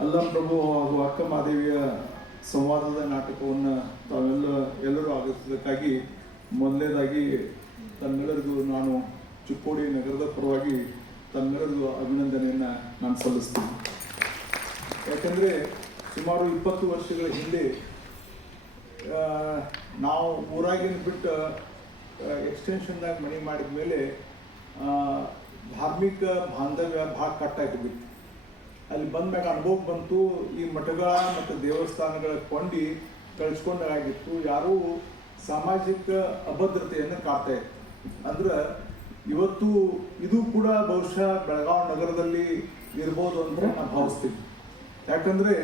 ಅಲ್ಲಂ ಪ್ರಭು ಹಾಗೂ ಅಕ್ಕ ಮಾದೇವಿಯ ಸಂವಾದದ ನಾಟಕವನ್ನು ಎಲ್ಲರೂ ಆಗಮಿಸಿದ್ದಕ್ಕಾಗಿ ಮೊದಲನೇದಾಗಿ ತಮ್ಮೆಲ್ಲರಿಗೂ ನಾನು ಚಿಕ್ಕೋಡಿ ನಗರದ ಪರವಾಗಿ ತಮ್ಮೆಲ್ಲರಿಗೂ ಅಭಿನಂದನೆಯನ್ನು ನಾನು ಸಲ್ಲಿಸ್ತೀನಿ. ಯಾಕಂದರೆ ಸುಮಾರು 20 ವರ್ಷಗಳ ಹಿಂದೆ ನಾವು ಊರಾಗಿನ ಬಿಟ್ಟು ಎಕ್ಸ್ಟೆನ್ಷನ್ದಾಗ ಮನೆ ಮಾಡಿದ ಮೇಲೆ ಧಾರ್ಮಿಕ ಬಾಂಧವ್ಯ ಭಾಳ ಕಟ್ಟಾಗಿತ್ತು. ಅಲ್ಲಿ ಬಂದಾಗ ಅನುಭವ ಬಂತು, ಈ ಮಠಗಳ ಮತ್ತು ದೇವಸ್ಥಾನಗಳ ಕೊಂಡಿ ಕಳಿಸ್ಕೊಂಡಾಗಿತ್ತು. ಯಾರೂ ಸಾಮಾಜಿಕ ಅಭದ್ರತೆಯನ್ನು ಕಾಡ್ತಾ ಇತ್ತು. ಅಂದ್ರೆ ಇವತ್ತು ಇದು ಕೂಡ ಬಹುಶಃ ಬೆಳಗಾವಿ ನಗರದಲ್ಲಿ ಇರ್ಬೋದು ಅಂತ ನಾನು ಭಾವಿಸ್ತೀನಿ. ಯಾಕಂದರೆ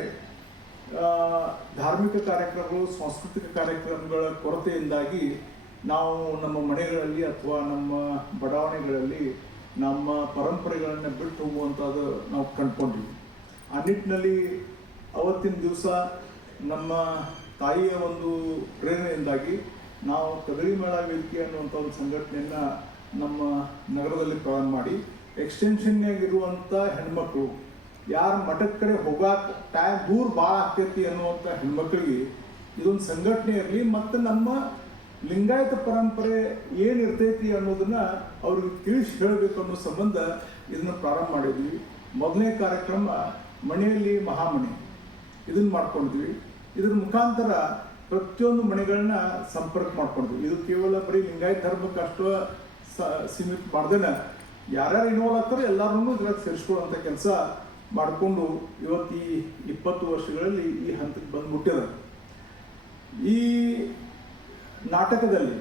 ಧಾರ್ಮಿಕ ಕಾರ್ಯಕ್ರಮಗಳು, ಸಾಂಸ್ಕೃತಿಕ ಕಾರ್ಯಕ್ರಮಗಳ ಕೊರತೆಯಿಂದಾಗಿ ನಾವು ನಮ್ಮ ಮನೆಗಳಲ್ಲಿ ಅಥವಾ ನಮ್ಮ ಬಡಾವಣೆಗಳಲ್ಲಿ ನಮ್ಮ ಪರಂಪರೆಗಳನ್ನು ಬಿಟ್ಟು ಹೋಗುವಂಥದ್ದು ನಾವು ಕಂಡುಕೊಂಡ್ವಿ. ಆ ನಿಟ್ಟಿನಲ್ಲಿ ಅವತ್ತಿನ ದಿವಸ ನಮ್ಮ ತಾಯಿಯ ಒಂದು ಪ್ರೇರಣೆಯಿಂದಾಗಿ ನಾವು ಕದಳಿಮೇಳ ವೇದಿಕೆ ಅನ್ನುವಂಥ ಒಂದು ಸಂಘಟನೆಯನ್ನು ನಮ್ಮ ನಗರದಲ್ಲಿ ಪ್ರಾರಂಭ ಮಾಡಿ ಎಕ್ಸ್ಟೆನ್ಷನ್ನಾಗಿರುವಂಥ ಹೆಣ್ಮಕ್ಳು ಯಾರ ಮಠದ ಕಡೆ ಹೋಗಾಕ ದೂರ ಭಾಳ ಆಗ್ತೈತಿ ಅನ್ನುವಂಥ ಹೆಣ್ಮಕ್ಳಿಗೆ ಇದೊಂದು ಸಂಘಟನೆ ಇರಲಿ ಮತ್ತು ನಮ್ಮ ಲಿಂಗಾಯತ ಪರಂಪರೆ ಏನಿರ್ತೈತಿ ಅನ್ನೋದನ್ನು ಅವ್ರಿಗೆ ತಿಳಿಸಿ ಹೇಳಬೇಕು ಅನ್ನೋ ಸಂಬಂಧ ಇದನ್ನು ಪ್ರಾರಂಭ ಮಾಡಿದ್ವಿ. ಮೊದಲನೇ ಕಾರ್ಯಕ್ರಮ ಮನೆಯಲ್ಲಿ ಮಹಾಮನೆ ಇದನ್ನು ಮಾಡ್ಕೊಂಡಿದ್ವಿ. ಇದ್ರ ಮುಖಾಂತರ ಪ್ರತಿಯೊಂದು ಮನೆಗಳನ್ನ ಸಂಪರ್ಕ ಮಾಡ್ಕೊಂಡಿದ್ವಿ. ಇದು ಕೇವಲ ಬರೀ ಲಿಂಗಾಯತ ಧರ್ಮಕ್ಕೆ ಅಷ್ಟು ಸೀಮಿತ ಮಾಡ್ದೇನೆ ಯಾರ್ಯಾರು ಇನ್ವಾಲ್ವ್ ಆಗ್ತಾರೆ ಎಲ್ಲರೂ ಇದ್ರಾಗ ಸೇರಿಸ್ಕೊಳ್ಳುವಂಥ ಕೆಲಸ ಮಾಡಿಕೊಂಡು ಇವತ್ತು ಈ 20 ವರ್ಷಗಳಲ್ಲಿ ಈ ಹಂತಕ್ಕೆ ಬಂದ್ಬಿಟ್ಟಿದೆ. ಈ ನಾಟಕದಲ್ಲಿ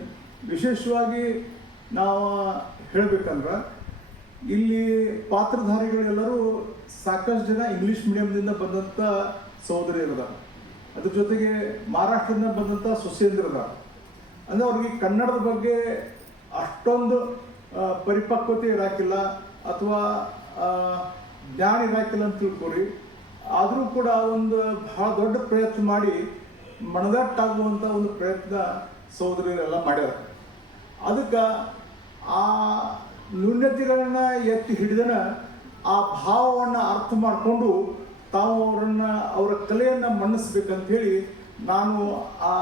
ವಿಶೇಷವಾಗಿ ನಾವು ಹೇಳಬೇಕಂದ್ರೆ ಇಲ್ಲಿ ಪಾತ್ರಧಾರಿಗಳೆಲ್ಲರೂ ಸಾಕಷ್ಟು ಜನ ಇಂಗ್ಲೀಷ್ ಮೀಡಿಯಂದಿಂದ ಬಂದಂಥ ಸಹೋದರಿಯರದ, ಅದ್ರ ಜೊತೆಗೆ ಮಹಾರಾಷ್ಟ್ರದಿಂದ ಬಂದಂಥ ಸೊಸೇಂದ್ರದ. ಅಂದರೆ ಅವ್ರಿಗೆ ಕನ್ನಡದ ಬಗ್ಗೆ ಅಷ್ಟೊಂದು ಪರಿಪಕ್ವತೆ ಇರಾಕಿಲ್ಲ ಅಥವಾ ಜ್ಞಾನ ಇರಾಕಿಲ್ಲ ಅಂತ ತಿಳ್ಕೊರಿ. ಆದರೂ ಕೂಡ ಒಂದು ಬಹಳ ದೊಡ್ಡ ಪ್ರಯತ್ನ ಮಾಡಿ ಮನದಟ್ಟಾಗುವಂಥ ಒಂದು ಪ್ರಯತ್ನ ಸಹೋದರಿಯರೆಲ್ಲ ಮಾಡ್ಯಾರ. ಅದಕ್ಕೆ ಆ ನ್ಯೂನ್ಯತೆಗಳನ್ನ ಎತ್ತಿ ಹಿಡಿದನ ಆ ಭಾವವನ್ನು ಅರ್ಥ ಮಾಡಿಕೊಂಡು ತಾವು ಅವರ ಕಲೆಯನ್ನು ಮನ್ನಿಸ್ಬೇಕಂಥೇಳಿ ನಾನು ಆ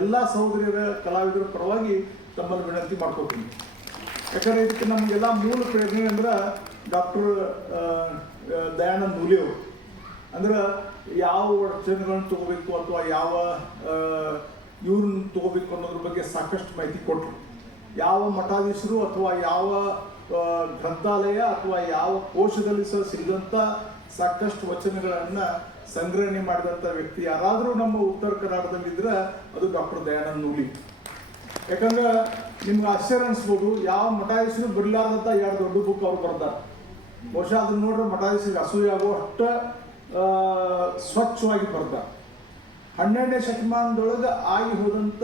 ಎಲ್ಲ ಸಹೋದರಿಯರ ಕಲಾವಿದರ ಪರವಾಗಿ ತಮ್ಮಲ್ಲಿ ವಿನಂತಿ ಮಾಡ್ಕೋತೀನಿ. ಯಾಕಂದರೆ ಇದಕ್ಕೆ ನಮಗೆಲ್ಲ ಮೂಲ ಪ್ರೇರಣೆ ಅಂದ್ರೆ ಡಾಕ್ಟರ್ ದಯಾನಂದ ಮೂಲೆಯವರು. ಅಂದ್ರೆ ಯಾವ ವಚನಗಳನ್ನು ತಗೋಬೇಕು ಅಥವಾ ಯಾವ ಇವ್ರನ್ನ ತಗೋಬೇಕು ಅನ್ನೋದ್ರ ಬಗ್ಗೆ ಸಾಕಷ್ಟು ಮಾಹಿತಿ ಕೊಟ್ಟರು. ಯಾವ ಮಠಾಧೀಶರು ಅಥವಾ ಯಾವ ಗ್ರಂಥಾಲಯ ಅಥವಾ ಯಾವ ಕೋಶದಲ್ಲಿ ಸಹ ಸಿಗದಂಥ ಸಾಕಷ್ಟು ವಚನಗಳನ್ನು ಸಂಗ್ರಹಣೆ ಮಾಡಿದಂಥ ವ್ಯಕ್ತಿ ಯಾರಾದರೂ ನಮ್ಮ ಉತ್ತರ ಕರ್ನಾಟಕದಲ್ಲಿದ್ದರೆ ಅದು ಡಾಕ್ಟರ್ ದಯಾನಂದ ಮೂಲೆ. ಯಾಕಂದ್ರೆ ನಿಮ್ಗೆ ಆಶ್ಚರ್ಯ ಅನಿಸ್ಬೋದು, ಯಾವ ಮಠಾಧೀಶರು ಬರಲಾರ್ದಂಥ 2 ದೊಡ್ಡ ಬುಕ್ ಅವ್ರು ಬರ್ತಾರೆ. ಬಹುಶಃ ಅದನ್ನ ನೋಡ್ರೆ ಮಠಾಧೀಶರಿಗೆ ಅಸೂಯೆ ಆಗೋ ಅಷ್ಟು ಸ್ವಚ್ಛವಾಗಿ ಬರ್ತಾರೆ. 12ನೇ ಶತಮಾನದೊಳಗೆ ಆಗಿ ಹೋದಂಥ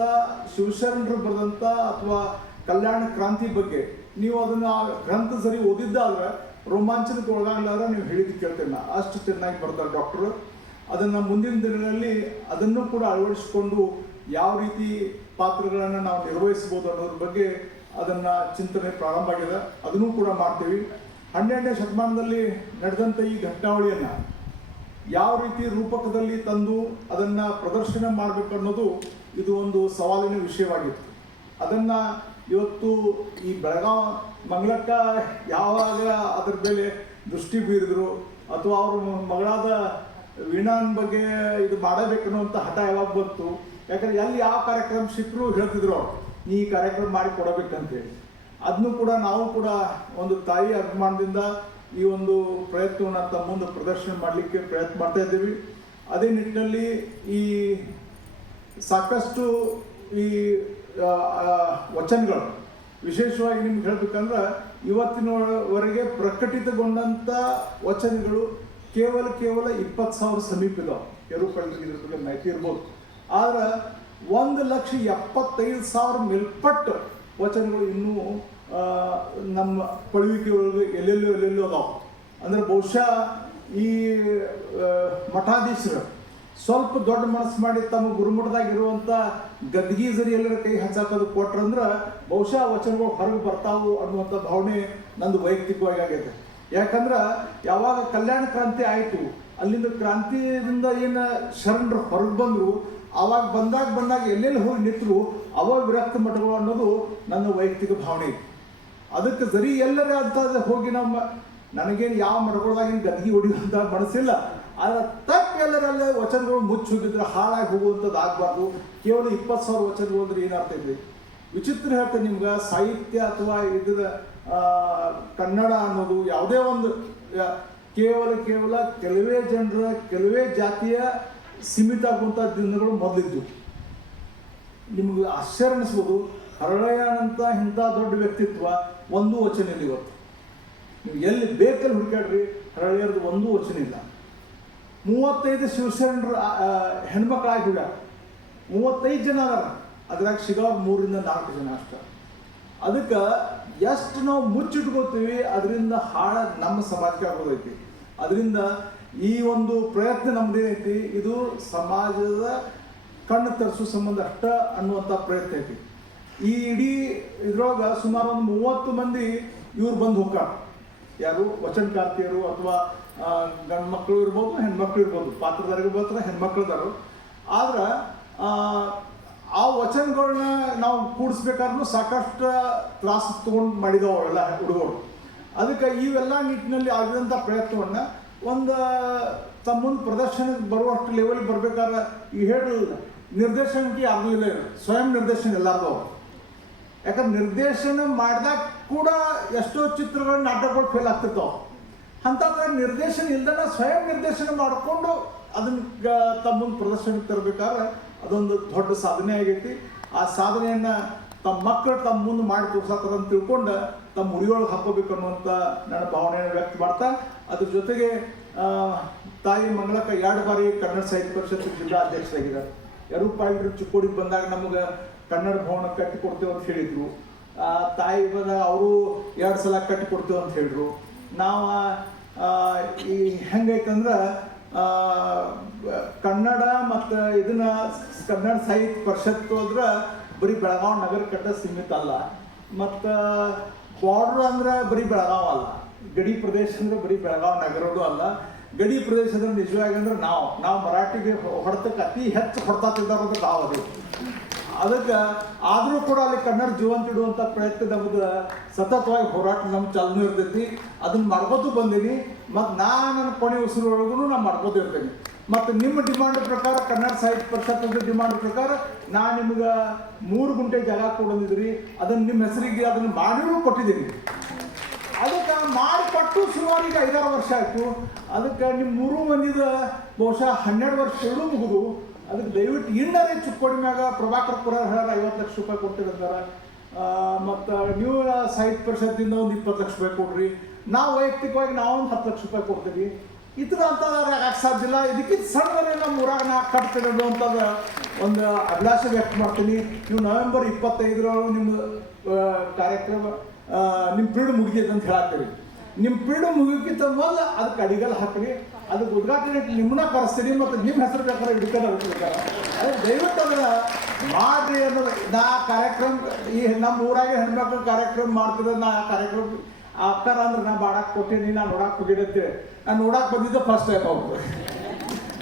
ಶಿವಶರಣರು ಬರೆದಂಥ ಅಥವಾ ಕಲ್ಯಾಣ ಕ್ರಾಂತಿ ಬಗ್ಗೆ ನೀವು ಅದನ್ನು ಗ್ರಂಥ ಸರಿ ಓದಿದ್ದಾದ್ರೆ ರೋಮಾಂಚನಕ್ಕೆ ಒಳಗಾಗಲಾರ ನೀವು ಹೇಳಿದ್ದು ಕೇಳ್ತೇನೆ. ಅಷ್ಟು ಚೆನ್ನಾಗಿ ಬರ್ತಾರೆ ಡಾಕ್ಟರು. ಅದನ್ನು ಮುಂದಿನ ದಿನಗಳಲ್ಲಿ ಅದನ್ನು ಕೂಡ ಅಳವಡಿಸಿಕೊಂಡು ಯಾವ ರೀತಿ ಪಾತ್ರಗಳನ್ನು ನಾವು ನಿರ್ವಹಿಸ್ಬೋದು ಅನ್ನೋದ್ರ ಬಗ್ಗೆ ಅದನ್ನು ಚಿಂತನೆ ಪ್ರಾರಂಭ ಆಗಿದೆ. ಅದನ್ನು ಕೂಡ ಮಾಡ್ತೀವಿ. 12ನೇ ಶತಮಾನದಲ್ಲಿ ನಡೆದಂಥ ಈ ಘಟನಾವಳಿಯನ್ನು ಯಾವ ರೀತಿ ರೂಪಕದಲ್ಲಿ ತಂದು ಅದನ್ನು ಪ್ರದರ್ಶನ ಮಾಡಬೇಕು ಅನ್ನೋದು ಇದು ಒಂದು ಸವಾಲಿನ ವಿಷಯವಾಗಿತ್ತು. ಅದನ್ನು ಇವತ್ತು ಈ ಬೆಳಗಾವಿ ಮಂಗಳಕ್ಕ ಯಾವಾಗ ಅದರ ಮೇಲೆ ದೃಷ್ಟಿ ಬೀರಿದ್ರು ಅಥವಾ ಅವ್ರ ಮಗಳಾದ ವೀಣಾನ್ ಬಗ್ಗೆ ಇದು ಮಾಡಬೇಕನ್ನುವಂಥ ಹಠ ಯಾವಾಗ ಬಂತು. ಯಾಕಂದರೆ ಎಲ್ಲಿ ಯಾವ ಕಾರ್ಯಕ್ರಮ ಸಿಕ್ಕರು ಹೇಳ್ತಿದ್ರು ಅವ್ರು, ಈ ಕಾರ್ಯಕ್ರಮ ಮಾಡಿ ಕೊಡಬೇಕಂತೇಳಿ. ಅದನ್ನು ಕೂಡ ನಾವು ಕೂಡ ಒಂದು ತಾಯಿ ಅಭಿಮಾನದಿಂದ ಈ ಒಂದು ಪ್ರಯತ್ನವನ್ನು ತಮ್ಮ ಮುಂದೆ ಪ್ರದರ್ಶನ ಮಾಡಲಿಕ್ಕೆ ಪ್ರಯತ್ನ ಮಾಡ್ತಾ ಇದ್ದೀವಿ. ಅದೇ ನಿಟ್ಟಿನಲ್ಲಿ ಈ ಸಾಕಷ್ಟು ಈ ವಚನಗಳು ವಿಶೇಷವಾಗಿ ನಿಮ್ಗೆ ಹೇಳಬೇಕಂದ್ರೆ ಇವತ್ತಿನವರೆಗೆ ಪ್ರಕಟಿತಗೊಂಡಂಥ ವಚನಗಳು ಕೇವಲ 20,000 ಸಮೀಪ ಇದಾವೆ. ರೂಪಾಯಿಗಳಿಗೆ ಇದ್ರ ಬಗ್ಗೆ ಮಾಹಿತಿ ಇರ್ಬೋದು. ಆದರೆ 1,75,000 ಮೇಲ್ಪಟ್ಟು ವಚನಗಳು ಇನ್ನೂ ನಮ್ಮ ಪಳುವಿಕೆ ಒಳಗೆ ಎಲ್ಲೆಲ್ಲೋ ಅದಾವೆ. ಅಂದರೆ ಬಹುಶಃ ಈ ಮಠಾಧೀಶರು ಸ್ವಲ್ಪ ದೊಡ್ಡ ಮನಸ್ಸು ಮಾಡಿ ತಮ್ಮ ಗುರುಮಠದಾಗಿರುವಂಥ ಗದ್ಗೀಜರಿ ಎಲ್ಲರ ಕೈ ಹಚ್ಚಾಕೋದು ಕೊಟ್ರಂದ್ರೆ ಬಹುಶಃ ವಚನಗಳು ಹೊರಗೆ ಬರ್ತಾವು ಅನ್ನುವಂಥ ಭಾವನೆ ನಂದು ವೈಯಕ್ತಿಕವಾಗಿ ಆಗೈತೆ. ಯಾಕಂದ್ರೆ ಯಾವಾಗ ಕಲ್ಯಾಣ ಕ್ರಾಂತಿ ಆಯಿತು ಅಲ್ಲಿಂದ ಕ್ರಾಂತಿಯಿಂದ ಏನು ಶರಣರು ಹೊರಗೆ ಬಂದರು, ಆವಾಗ ಬಂದಾಗ ಎಲ್ಲೆಲ್ಲಿ ಹೋಗಿ ನಿಂತರು ಅವಾಗ ವಿರಕ್ತ ಮಠಗಳು ಅನ್ನೋದು ನನ್ನ ವೈಯಕ್ತಿಕ ಭಾವನೆ ಇದೆ. ಅದಕ್ಕೆ ಸರಿ ಎಲ್ಲರೇ ಅಂತ ಹೋಗಿ ನನಗೇನು ಯಾವ ಮಠಗಳಾಗಿನ ಗದ್ಗಿ ಹೊಡಿಯುವಂಥ ಮನಸ್ಸಿಲ್ಲ. ಆದರೆ ತಪ್ಪು ಎಲ್ಲರಲ್ಲೇ ವಚನಗಳು ಮುಚ್ಚಿ ಹೋಗಿದ್ರೆ ಹಾಳಾಗಿ ಹೋಗುವಂಥದ್ದು ಆಗಬಾರ್ದು. ಕೇವಲ 20,000 ವಚನಗಳು ಅಂದ್ರೆ ಏನಾಗ್ತಾ ಇದೆ? ವಿಚಿತ್ರ ಹೇಳ್ತೇನೆ ನಿಮ್ಗೆ, ಸಾಹಿತ್ಯ ಅಥವಾ ಇದರ ಕನ್ನಡ ಅನ್ನೋದು ಯಾವುದೇ ಒಂದು ಕೇವಲ ಕೆಲವೇ ಜನರ ಕೆಲವೇ ಜಾತಿಯ ಸೀಮಿತ ಆಗುವಂಥ ದಿನಗಳು ಮೊದಲಿದ್ದು. ನಿಮ್ಗೆ ಆಶ್ಚರ್ಯ ಅನಿಸ್ಬೋದು, ಹರಳಯ್ಯನಂತ ಇಂಥ ದೊಡ್ಡ ವ್ಯಕ್ತಿತ್ವ ಒಂದೂ ವಚನ ಇಲ್ಲ ಇವತ್ತು. ನೀವು ಎಲ್ಲಿ ಬೇಕಲ್ಲಿ ಹುಡುಕಾಡ್ರಿ, ಹರಳಯ್ಯರದು ಒಂದೂ ವಚನ ಇಲ್ಲ. 35 ಶಿವಶರಣರು ಹೆಣ್ಮಕ್ಳಾಗಿ ಹುಡುಗ 35 ಜನ ಅದಾರ, ಅದ್ರಾಗ ಶಿಗಾರ್ 3 ರಿಂದ 4 ಜನ ಅಷ್ಟೇ. ಅದಕ್ಕೆ ಎಷ್ಟು ನಾವು ಮುಚ್ಚಿಟ್ಕೋತೀವಿ ಅದರಿಂದ ಹಾಳ ನಮ್ಮ ಸಮಾಜಕ್ಕೆ ಆಗೋದೈತಿ. ಅದರಿಂದ ಈ ಒಂದು ಪ್ರಯತ್ನ ನಮ್ದೇನೈತಿ, ಇದು ಸಮಾಜದ ಕಣ್ಣು ತರಿಸೋ ಸಂಬಂಧ ಅಷ್ಟ ಅನ್ನುವಂಥ ಪ್ರಯತ್ನ ಐತಿ. ಈ ಇಡೀ ಇದ್ರೊಳಗೆ ಸುಮಾರು ಒಂದು 30 ಮಂದಿ ಇವ್ರು ಬಂದು ಹೋಗ್ತಾರೆ. ಯಾರು ವಚನಕಾರ್ತಿಯರು ಅಥವಾ ಗಂಡು ಮಕ್ಕಳು ಇರ್ಬೋದು, ಹೆಣ್ಮಕ್ಳು ಇರ್ಬೋದು, ಪಾತ್ರಧಾರಿಗಳು ಬರ್ತಾರೆ, ಹೆಣ್ಮಕ್ಳದಾರು. ಆದ್ರೆ ಆ ವಚನಗಳನ್ನ ನಾವು ಕೂಡಿಸ್ಬೇಕಾದ್ರೂ ಸಾಕಷ್ಟು ತ್ರಾಸು ತೊಗೊಂಡು ಮಾಡಿದವು ಅವೆಲ್ಲ ಹುಡುಗರು. ಅದಕ್ಕೆ ಇವೆಲ್ಲ ನಿಟ್ಟಿನಲ್ಲಿ ಆಗಿದಂಥ ಪ್ರಯತ್ನವನ್ನು ಒಂದು ತಮ್ಮ ಮುಂದೆ ಪ್ರದರ್ಶನಕ್ಕೆ ಬರುವಷ್ಟು ಲೆವೆಲ್ಗೆ ಬರ್ಬೇಕಾದ್ರೆ ಈ ಹೇಳಿಲ್ಲ ನಿರ್ದೇಶನಕ್ಕೆ ಆಗಲಿಲ್ಲ, ಸ್ವಯಂ ನಿರ್ದೇಶನ ಎಲ್ಲಾರ್ದು. ಯಾಕಂದ್ರೆ ನಿರ್ದೇಶನ ಮಾಡಿದಾಗ ಕೂಡ ಎಷ್ಟೋ ಚಿತ್ರಗಳು ನಾಟಕಗಳು ಫೇಲ್ ಆಗ್ತಿರ್ತಾವೆ. ಅಂಥದ್ರ ನಿರ್ದೇಶನ ಇಲ್ದನ ಸ್ವಯಂ ನಿರ್ದೇಶನ ಮಾಡಿಕೊಂಡು ಅದನ್ನ ತಮ್ಮ ಮುಂದೆ ಪ್ರದರ್ಶನಕ್ಕೆ ತರಬೇಕಾದ್ರೆ ಅದೊಂದು ದೊಡ್ಡ ಸಾಧನೆ ಆಗೈತಿ. ಆ ಸಾಧನೆಯನ್ನು ತಮ್ಮ ಮಕ್ಕಳು ತಮ್ಮ ಮುಂದೆ ಮಾಡಿ ತೋರ್ಸತ್ತಾರ ಅಂತ ತಿಳ್ಕೊಂಡು ತಮ್ಮ ಉಳಿಯೊಳಗೆ ಹಾಕೋಬೇಕು ಅನ್ನುವಂಥ ನನ್ನ ಭಾವನೆಯನ್ನು ವ್ಯಕ್ತ ಮಾಡ್ತಾ, ಅದ್ರ ಜೊತೆಗೆ ತಾಯಿ ಮಂಗಳಕ್ಕ 2 ಬಾರಿ ಕನ್ನಡ ಸಾಹಿತ್ಯ ಪರಿಷತ್ ಜಿಲ್ಲಾ ಅಧ್ಯಕ್ಷರಾಗಿದ್ದಾರೆ. ಯರೂಪಾಯಿಗಳು ಚಿಕ್ಕೋಡಿಗೆ ಬಂದಾಗ ನಮಗೆ ಕನ್ನಡ ಭವನ ಕಟ್ಟಿಕೊಡ್ತೇವೆ ಅಂತ ಹೇಳಿದರು. ತಾಯಿ ಬಂದಾಗ ಅವರು 2 ಸಲ ಕಟ್ಟಿಕೊಡ್ತೇವೆ ಅಂತ ಹೇಳಿದ್ರು. ನಾವು ಈ ಹೆಂಗೈತಂದ್ರೆ ಕನ್ನಡ ಮತ್ತು ಇದನ್ನ ಕನ್ನಡ ಸಾಹಿತ್ಯ ಪರಿಷತ್ ಹೋದ್ರೆ ಬರೀ ಬೆಳಗಾವಿ ನಗರ ಕಟ್ಟ ಸೀಮಿತ ಅಲ್ಲ, ಮತ್ತು ಬಾರ್ಡ್ರ್ ಅಂದ್ರೆ ಬರೀ ಬೆಳಗಾವಿ ಅಲ್ಲ, ಗಡಿ ಪ್ರದೇಶ ಅಂದ್ರೆ ಬರೀ ಬೆಳಗಾವಿ ನಗರದ್ದು ಅಲ್ಲ. ಗಡಿ ಪ್ರದೇಶದ ನಿಜವಾಗಿ ಅಂದ್ರೆ ನಾವು ಮರಾಠಿಗೆ ಹೊಡೆತಕ್ಕೆ ಅತಿ ಹೆಚ್ಚು ಹೊಡ್ತಾ ತಿದ್ದಾರಂದ್ರೆ ನಾವು ಅದೇ. ಅದಕ್ಕೆ ಆದರೂ ಕೂಡ ಅಲ್ಲಿ ಕನ್ನಡ ಜೀವಂತ ಇಡುವಂಥ ಪ್ರಯತ್ನ ನಮ್ದು ಸತತವಾಗಿ ಹೋರಾಟ ನಮ್ಮ ಚಾಲನೆ ಇರ್ತೈತಿ. ಅದನ್ನು ಮಾಡ್ಕೋತು ಬಂದೀನಿ. ಮತ್ತು ನನ್ನ ಕೊನೆ ಉಸಿರೊಳಗೂ ನಾನು ಮಾಡ್ಕೋತ ಇರ್ತೇನೆ. ಮತ್ತು ನಿಮ್ಮ ಡಿಮಾಂಡ್ ಪ್ರಕಾರ ಕನ್ನಡ ಸಾಹಿತ್ಯ ಪರಿಷತ್ ಡಿಮಾಂಡ್ ಪ್ರಕಾರ ನಾನು ನಿಮ್ಗೆ 3 ಗುಂಟೆ ಜಾಗ ಕೊಡೋದಿದ್ರಿ, ಅದನ್ನು ನಿಮ್ಮ ಹೆಸರಿಗೆ ಅದನ್ನು ಮಾಡಿರೂ ಕೊಟ್ಟಿದ್ದೀನಿ. ಅದಕ್ಕೆ ಮಾಡಿಕೊಟ್ಟು ಸುಮಾರು ಈಗ 5-6 ವರ್ಷ ಆಯಿತು. ಅದಕ್ಕೆ ನಿಮ್ಮ 3 ಮಂದಿದ ಬಹುಶಃ 12 ವರ್ಷಗಳು ಮುಗಿದು. ಅದಕ್ಕೆ ದಯವಿಟ್ಟು ಇನ್ನರೇ ಚಿಕ್ಕೋಡಿ ಮ್ಯಾಗ ಪ್ರಭಾಕರ್ ಪುರ 50 ಲಕ್ಷ ರೂಪಾಯಿ ಕೊಟ್ಟಿರ್ತಾರೆ. ಮತ್ತು ನೀವು ಸಾಹಿತ್ಯ ಪರಿಷತ್ತಿಂದ ಒಂದು 20 ಲಕ್ಷ ರೂಪಾಯಿ ಕೊಡ್ರಿ, ನಾವು ವೈಯಕ್ತಿಕವಾಗಿ ನಾವೊಂದು 10 ಲಕ್ಷ ರೂಪಾಯಿ ಕೊಡ್ತೀವಿ. ಈ ಥರ ಅಂತಂದ್ರೆ ಯಾಕೆ ಸಾಧ್ಯ ಇಲ್ಲ. ಇದಕ್ಕಿಂತ ಸಣ್ಣವರೇ ನಮ್ಮ ಊರಾಗ ನಾ ಕಟ್ತೀನಿ ಅಂತಂದ್ರೆ ಒಂದು ಅಭಿಲಾಷೆ ವ್ಯಕ್ತ ಮಾಡ್ತೀನಿ. ನೀವು ನವೆಂಬರ್ 25 ನಿಮ್ಮ ಕಾರ್ಯಕ್ರಮ ನಿಮ್ಮ ಪೀರಿಯಡ್ ಮುಗಿದೈತೆ ಅಂತ ಹೇಳಾಕ್ತೀರಿ. ನಿಮ್ಮ ಪೀರಿಯಡ್ ಮುಗಿಯೋಕ್ಕಿಂತ ಮೊದಲು ಅದಕ್ಕೆ ಅಡಿಗಲ್ ಹಾಕ್ರಿ. ಅದಕ್ಕೆ ಉದ್ಘಾಟನೆ ನಿಮ್ಮನ್ನ ಕರೆಸ್ತೀನಿ ಮತ್ತು ನಿಮ್ಮ ಹೆಸರು ಬೇಕಾದ್ರೆ ಹಿಡ್ಕೊಂಡು ಅದಕ್ಕೆ ದಯವಿಟ್ಟು ಅದನ್ನು ಮಾಡಿರಿ ಅನ್ನೋದು. ನಾ ಕಾರ್ಯಕ್ರಮ ಈ ನಮ್ಮ ಊರಾಗೆ ಹೆಣ್ಮಕ್ಳು ಕಾರ್ಯಕ್ರಮ ಮಾಡ್ತಿದ್ರೆ ನಾ ಆ ಕಾರ್ಯಕ್ರಮ ಅಕ್ಕಾರ ಅಂದ್ರೆ ನಾ ಬಾಡಕ್ಕೆ ಕೊಟ್ಟೀನಿ, ನಾನು ನೋಡಕ್ಕೆ ಹೋಗಿಡತ್ತೆ. ನಾನು ನೋಡಕ್ಕೆ ಬಂದಿದ್ದೆ ಫಸ್ಟ್ ಟೈಮ್ ಅವ್ರು.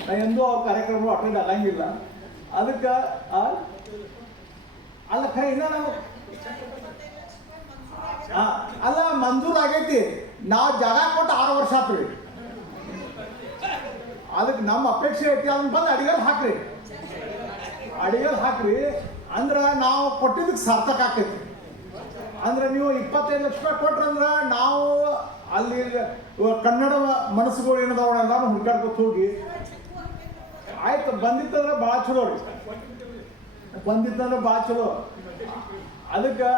ನಾ ಎಂದೂ ಅವ್ರ ಕಾರ್ಯಕ್ರಮ ಅಟೆಂಡ್ ಆಗಂಗಿಲ್ಲ. ಅದಕ್ಕೆ ಅಲ್ಲ ಖರೆ ಇನ್ನ ನಾವು ಅಲ್ಲ ಮಂಜೂರು ಆಗೈತಿ. ನಾವು ಜಾಗ ಕೊಟ್ಟು 6 ವರ್ಷ ಆತ್ರಿ. ಅದಕ್ಕೆ ನಮ್ಮ ಅಪೇಕ್ಷೆ ಐತಿ, ಅದನ್ನ ಬಂದು ಅಡಿಗಲ್ ಹಾಕ್ರಿ ಅಂದ್ರೆ ನಾವು ಕೊಟ್ಟಿದ್ದಕ್ಕೆ ಸಾರ್ಥಕ ಆಕೈತಿ. ಅಂದ್ರೆ ನೀವು 25 ಲಕ್ಷ ರೂಪಾಯಿ ಕೊಟ್ರಂದ್ರೆ ನಾವು ಅಲ್ಲಿ ಕನ್ನಡ ಮನಸ್ಸುಗಳು ಏನದಾವಣ ಹುಡ್ಕಾಡ್ಕೊತ ಹೋಗಿ ಆಯ್ತು. ಬಂದಿತ್ತಂದ್ರೆ ಭಾಳ ಚಲೋ ರೀ, ಅದಕ್ಕೆ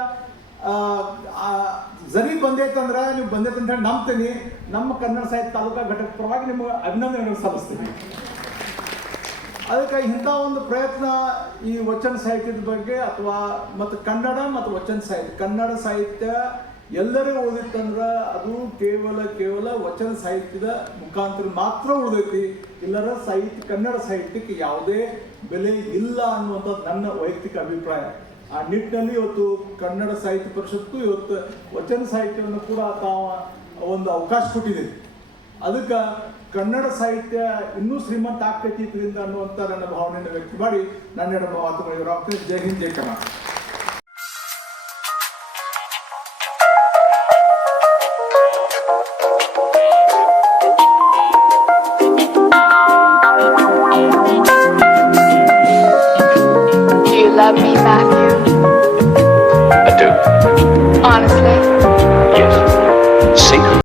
ಜರಿ ಬಂದೈತಂದ್ರೆ ನೀವು ಬಂದೈತಂತ ಹೇಳಿ ನಂಬ್ತೀನಿ. ನಮ್ಮ ಕನ್ನಡ ಸಾಹಿತ್ಯ ತಾಲೂಕಾ ಘಟಕ ಪರವಾಗಿ ನಿಮ್ಗೆ ಅಭಿನಂದನೆಗಳನ್ನು ಸಲ್ಲಿಸ್ತೀನಿ. ಅದಕ್ಕೆ ಇಂಥ ಒಂದು ಪ್ರಯತ್ನ ಈ ವಚನ ಸಾಹಿತ್ಯದ ಬಗ್ಗೆ ಅಥವಾ ಮತ್ತು ಕನ್ನಡ ಮತ್ತು ವಚನ ಸಾಹಿತ್ಯ, ಕನ್ನಡ ಸಾಹಿತ್ಯ ಎಲ್ಲರೂ ಓದಿತ್ತಂದ್ರೆ ಅದು ಕೇವಲ ವಚನ ಸಾಹಿತ್ಯದ ಮುಖಾಂತರ ಮಾತ್ರ ಉಳಿದೈತಿ. ಇಲ್ಲರ ಕನ್ನಡ ಸಾಹಿತ್ಯಕ್ಕೆ ಯಾವುದೇ ಬೆಲೆ ಇಲ್ಲ ಅನ್ನುವಂಥದ್ದು ನನ್ನ ವೈಯಕ್ತಿಕ ಅಭಿಪ್ರಾಯ. ಆ ನಿಟ್ಟಿನಲ್ಲಿ ಇವತ್ತು ಕನ್ನಡ ಸಾಹಿತ್ಯ ಪರಿಷತ್ತು ಇವತ್ತು ವಚನ ಸಾಹಿತ್ಯವನ್ನು ಕೂಡ ತಾವು ಒಂದು ಅವಕಾಶ ಕೊಟ್ಟಿದೆ. ಅದಕ್ಕೆ ಕನ್ನಡ ಸಾಹಿತ್ಯ ಇನ್ನೂ ಶ್ರೀಮಂತ ಆಗ್ತೈತಿ ಇದರಿಂದ ಅನ್ನುವಂಥ ನನ್ನ ಭಾವನೆಯನ್ನು ವ್ಯಕ್ತ ಮಾಡಿ ನನ್ನ ಎರಡು ಮಾತುಗಳು ಇವರು. ಜೈ ಹಿಂದ್, ಜೈ Karnataka. Do you love me, Matthew? I do. Honestly? Yes. Secret.